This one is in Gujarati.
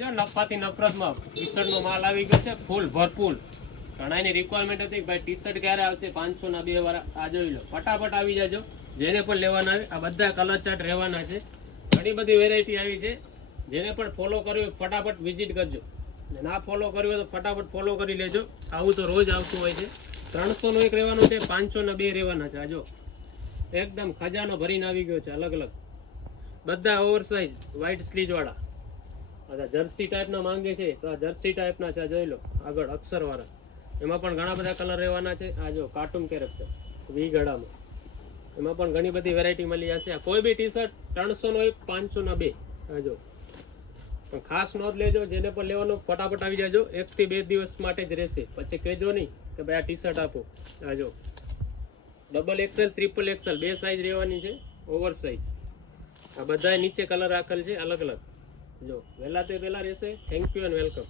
જો નફાથી નફરતમાં ટી શર્ટનો માલ આવી ગયો છે ફૂલ ભરપૂર. ઘણાની રિક્વાયરમેન્ટ હતી ભાઈ ટી શર્ટ ક્યારે આવશે, 500 ના 2 વાળા આ જોઈ લો, ફટાફટ આવી જાજો. જેને પણ લેવાના આવે આ બધા કલર ચાર્ટ રહેવાના છે. ઘણી બધી વેરાયટી આવી છે. જેને પણ ફોલો કર્યું ફટાફટ વિઝિટ કરજો, ના ફોલો કર્યું તો ફટાફટ ફોલો કરી લેજો. આવું તો રોજ આવતું હોય છે. 300 નો એક રહેવાનું છે, 500 ના 2 રહેવાના છે. આ જો એકદમ ખજાનો ભરીને આવી ગયો છે, અલગ અલગ બધા ઓવરસાઇઝ વ્હાઇટ સ્લીજ વાળા. જર્સી ટાઈપના માંગે છે તો આ જર્સી ટાઈપના છે, જોઈ લો આગળ અક્ષર વાળા. એમાં પણ ઘણા બધા કલર રહેવાના છે. આ જો કાર્ટૂન કેરેક્ટર વી ગળામાં, એમાં પણ ઘણી બધી વેરાયટી મળી જશે. કોઈ બી ટી શર્ટ 300 નો એક, 500 ના 2. આ જો પણ ખાસ નોંધ લેજો, જેને પણ લેવાનું ફટાફટ આવી જાજો. 1 થી 2 દિવસ માટે જ રહેશે, પછી કહેજો નહીં કે ભાઈ આ ટી શર્ટ આપો. આ જો XXL, XXL 2 સાઈઝ રહેવાની છે, ઓવર સાઈઝ. આ બધા નીચે કલર રાખેલ છે અલગ અલગ. જો વહેલા તે પહેલા રહેશે. Thank you and welcome.